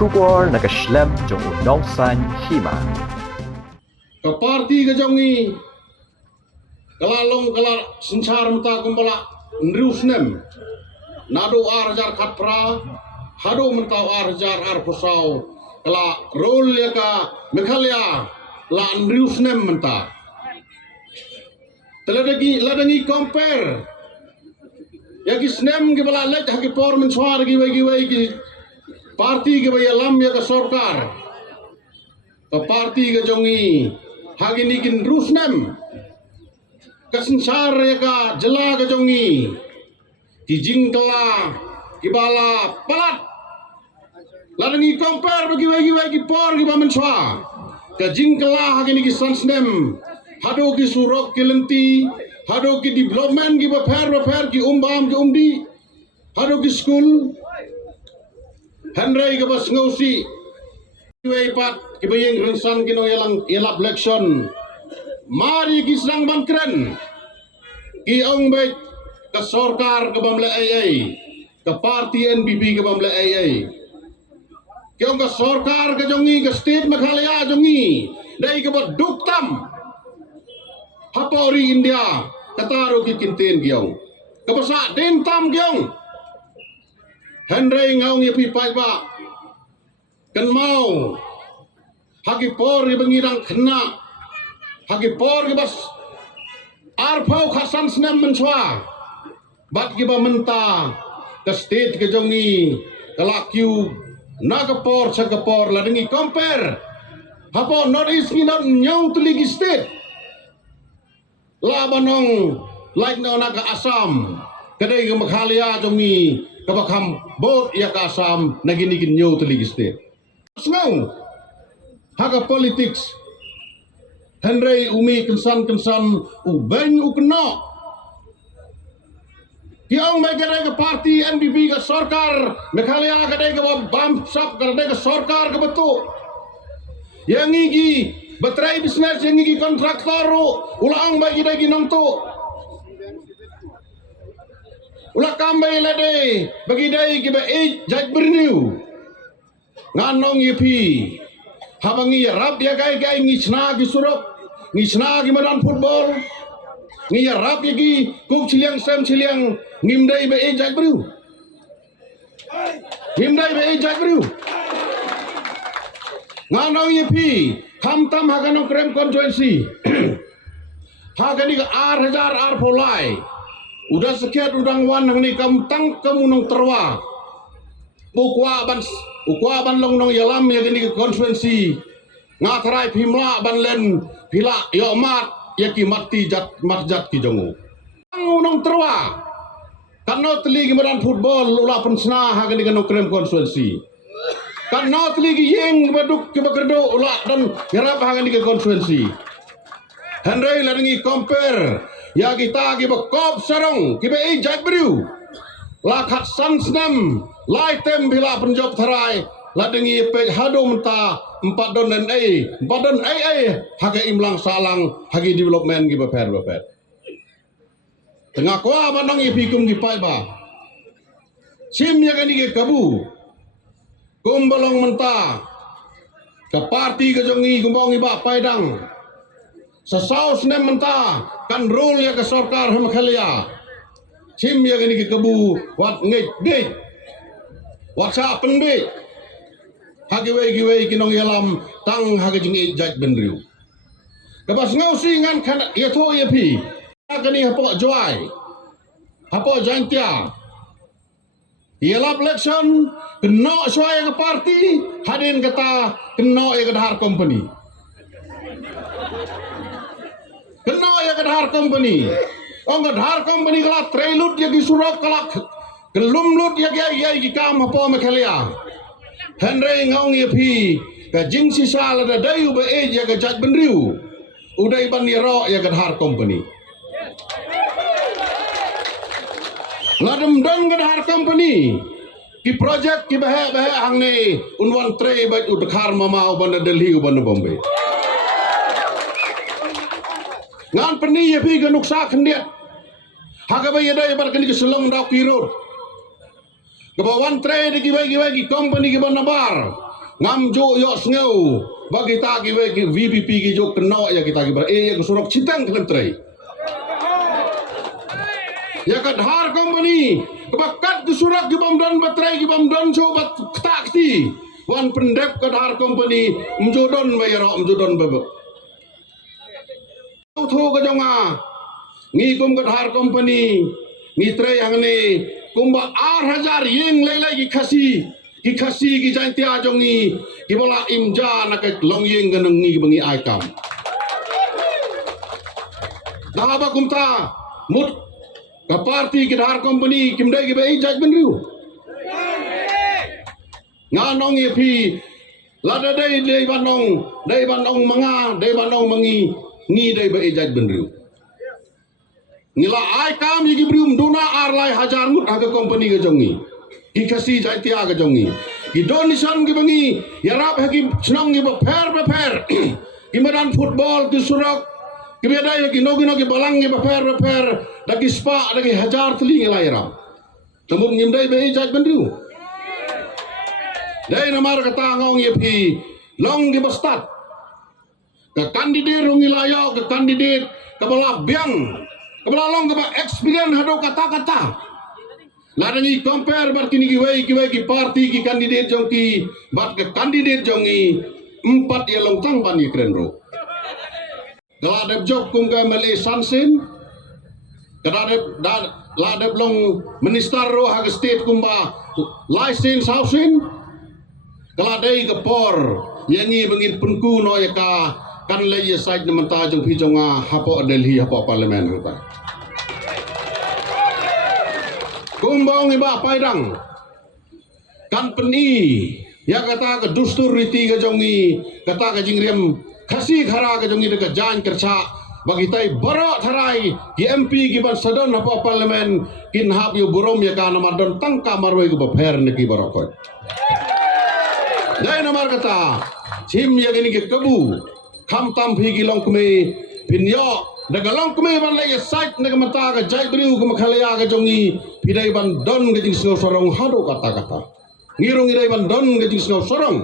Shubor nakaslem jong unongsan hima. Ke parti ke jongi kalalong kala sensar mata kumpala nriusnem nado arjar khatpra hado mentau arjar arpusau kala rol ya ka mekhalia la nriusnem menta ladagi compare ya ki snem ke bala lek haki por mensuar gi wai parti ke bayalam ya ka sarkar ke parti ke jongi hagi nikin rusnem kasensar ya ka jela ke jongi kijingkala kibala palat ladangi compare bagi wagi por gi bamenswa ke jingkala hagi niki sansnem hado ki surok ki lenti hado ki development gi bafer ki umbam ki umdi hado ki school Henry ke bas ngausi kiwai pat kibayeng rensan kino yalang elap election mari kisang bangkren ki ong baik ke sarkar ke bamle AA ke parti NPP ke bamle AA ki ong ke sarkar ke jongi ke state Meghalaya jongi dai ke bot duktam hapori India kataru ki kinten giong ke basa dentam giong Henry ngaung ye pi pai ba kan mau hagi por ye bengirang kena hagi por ye bas arpau khasan snem menswa bat ki ba menta ke state ke jongi kalakyu nagapor sagapor ladengi compare hapo not is not nyong tuligi state labanong like na naga Asam kadai ke Meghalaya jongi kabakam bot ya ka Asam naginikin nyo tuligi state ngau haga politics Henry umi kensan ubeng ukno kiong mai kadai ke parti NPP ke sarkar Meghalaya kadai ke bam sap kadai ke sarkar ke betul yang igi batrai bisnes yang igi kontraktor ulang mai kadai ginong tu ulah kambai lade bagi dai kiba jaj berniu nganong yepi habangi rap ya gai ngisna gi surop ngisna gi madan football ngi rap ya gi kuk chiliang sem chiliang ngimdai be jaj beriu ngimdai be jaj beriu nganong yepi hamtam haganong krem constituency hagani ga ar polai udah sekian udang wan ni kamtang kemunong terwa ukwa ban long nong yalam ya gini ke konstituensi ngatarai pimla ban len pila yo mat ya ki mati jat marjat ki jongu unong terwa kanno teli gimadan football ula pensna ha gini ke krem konstituensi kanno teli gi yeng baduk ke bakerdo ula dan garap ha gini ke konstituensi Henry ladengi compare ya kita bakop sarong kiba jaj beriu lakhat sansnam laitem bila penjob tharai ladengi pe hado menta 4 don AA haga imlang salang hagi development gi baper tengah kwa banong ipikum gi pai ba sim ya gani ge kabu kumbalong menta ke parti ke jongi gumbong iba paidang sasaus nem menta kan rule ya ke sarkar Meghalaya sim ya gani ke kebu wat ngej wat sa penbe hagi wei kinong yalam tang hagi jing jaj benriu kabas ngau singan kan ya tho ya pi kani hapo joai hapo jantia yelap election keno soai ke parti hadin kata keno ya kedahar company kena ya kedahar company ong kedahar company kala trelut ya gisurok kala kelumlut ya gi kam apa Meghalaya Henry ngaung ya pi ka jing sisa la dayu be ya ke jaj benriu udai ban ro ya kedahar company ladem don kedahar company ki project ki behe hang ne unwan tre ba udkhar mama ban Delhi ban Bombay ngan peni ye pi ke nuksa khendiat haga ba yeda bar kani ke selong dau kirur ke bawan tre de ki company ke banabar ngam jo yo sneu bagi ta ki we ki VPP ki jo kena ya kita ki bar ya surok citang kelentrai ya kadhar company kebakat ki surat ki bamdan batrai ki bamdan so bat takti wan pendep kadhar company mjodon bayaro mjodon bebek tho ka jonga ngi kum kadhar company ngi trai hangne kumba 8000 yeng lelai ki khasi ki janti ajongi ki bola imja na ke long yeng ganang ngi bangi aikam dahaba kumta mut ka party ki dhar company kimdai ki bei judgment riu nganong ye phi lada dei banong manga dei banong mangi ngi dei bei judgment riu ngila aikam ye ki brium duna arlai hajar mut aga company ke jongi ki khasi janti aga jongi ki donation ki bangi yarap haki snong ki fair ki medan football ki surak ki beda ki nogi balang ki fair dagi spa dagi hajar teli ngila yarap tembung nyimdai bei judgment riu dai namar kata ngong ye phi long ki bastat ka kandidat ngila ke kandidat kabala biang kabala long ka experience hado kata ladangi compare bar kini ki wei ki party ki kandidat jongki bat ke kandidat jongi 4 ye long tang ban ye krenro gala deb jok kum ga mele sansin kada deb la deb long minister ro ha state kumba license housing gala dei ke por yengi bangit punku no ya ka kan le ye side na menta jong phi jonga hapo Delhi hapo parliament rupa kumbang iba paidang kan peni ya kata ke dustur riti ke jongi kata ke jingriam khasi khara ke jongi de jan kercha bagi tai barok tharai ki MP ki ban sadon apa parlimen kin hab yu burom ya kana madon tangka marwe ke bapher ne ki barok ko dai namar kata chim ya gini ke kabu kham tam phi ki long kme pinyo daga long kme ban le site ne mata ga jai briu ko makhalaya ga jongi pidai ban don ga jing sorong hado kata ngirong irai ban don ga jing sorong